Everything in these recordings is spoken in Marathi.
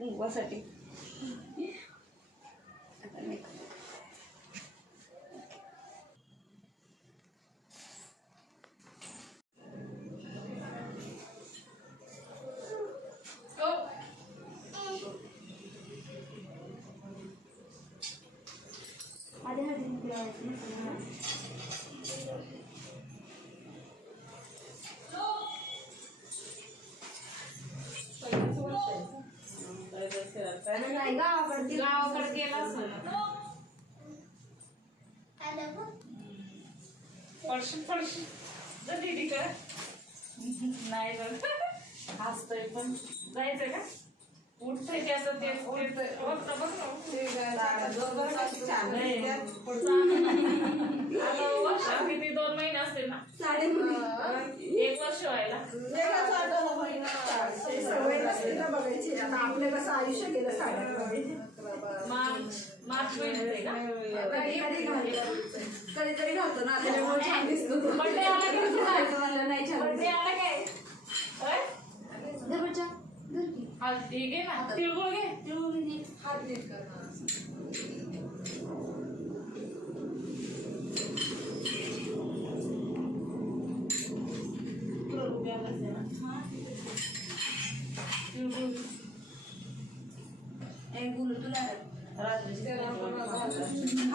कुंकवासाठी आता मी नाही गावाकडे गावाकडे गेला असेल ना. पडशील पडशील जा दीदीकडे नाही बघ हसतोय पण. जायचं का? उठतंय त्याचं ते उठतंय. बघ बघ. आता वर्ष किती दोन महिने असतील ना? साडे एक वर्ष व्हायला सवय नसते ना बघायची आता आपलं कसं आयुष्य गेलं साड्यांमध्ये मार्च मार्च महिन्यात आहे का कधी कधी घालतो कधीतरी घालतो ना त्याच्यामुळे छान दिसतो तो. बड्डे आला की तुझा? घालतो मला नाही छान बड्डे दिसत. आला काय होय? दे बच्चा, धर की. हा ते घे ना तिळगुळ घे तिळगुळ घे. ए, गुलू तुला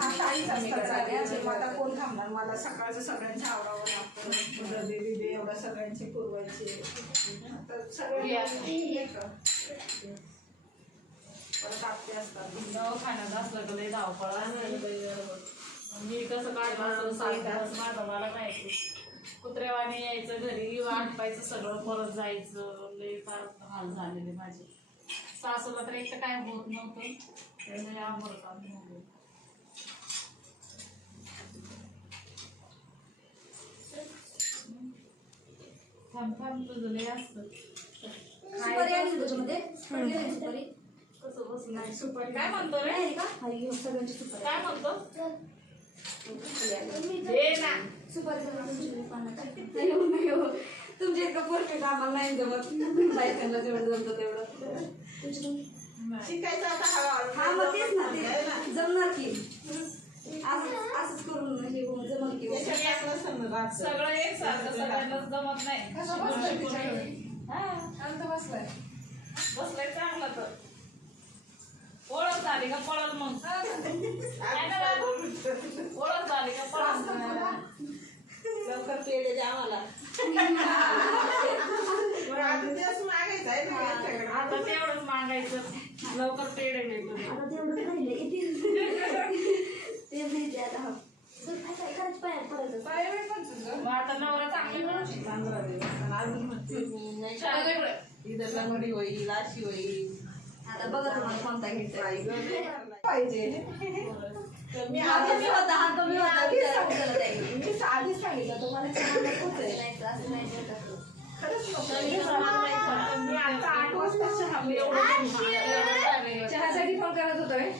हा असतात आता कोण थांबणार? मला सकाळचं सगळ्यांचे आवडावं लागतं. डबे बिबे एवढं सगळ्यांचे पुरवायचे. सगळे? परत आपले असतात. दवाखान्यात असलं तर लय धावपळ. मी कसं काढलं माझं मला माहिती. कुत्र्यावाने यायचं घरी वाटपायचं सगळं परत जायचं. लय फार हाल झालेले माझे. सासूला तर एक तर काय होत नव्हतं. त्यामुळे आंघोळ काम झालं थांब थांब तुझं लय असतं. सुपारी आहे ना त्याच्यामध्ये? पडली आहे सुपारी? कसं बसलं? सुपारी. काय म्हणतो रे? आहे का? हा ही सगळ्यांची सुपारी. काय म्हणतो? आहे. दे ना. सुपारी. नाही हो, नाही हो. तुमच्या इतकं परफेक्ट आम्हाला नाही जमत. बायकांना जेवढं जमतं तेवढं. शिकायचं आता हळूहळू. हा मग तेच ना ते जमणार की असंच असंच करून हे जमल की आपलं. सगळं एक सारखं सगळ्यांनाच जमत नाही कसं बसलंय शिकून- तिच्याकडे? शिकून. हा, शांत बसलाय. बसलंय चांगलं तर ओळख झाली का पळल मग काय ना बाबू? ओळख झाली का पळल लवकर पेढे द्या आम्हाला बरं, आता तेच मागायचं आहे ना यांच्याकडे. आता तेवढंच मागायचं. लवकर. आता तेवढं राहिलं येतील ते आता. हा. नवरा चांगले इथं लंगडी होईल अशी होईल. आता बघा तुम्हाला कोणता घ्यायचा पाहिजे. मी हा आधीच होता हा कमी होता. सांगितलं. केला ताई. मी आधीच सांगितलं तुम्हाला. खरंच. मी आता चहासाठी फोन करत होतोय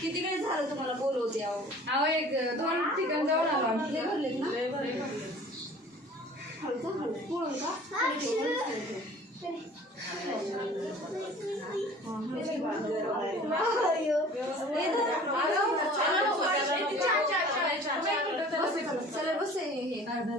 किती वेळ झालं तुम्हाला बोलवते अहो अहो एक दोन ठिकाण जाऊन आलो आम्ही भरलेत ना हळू हळू. का? चला, बस हे, अर्धा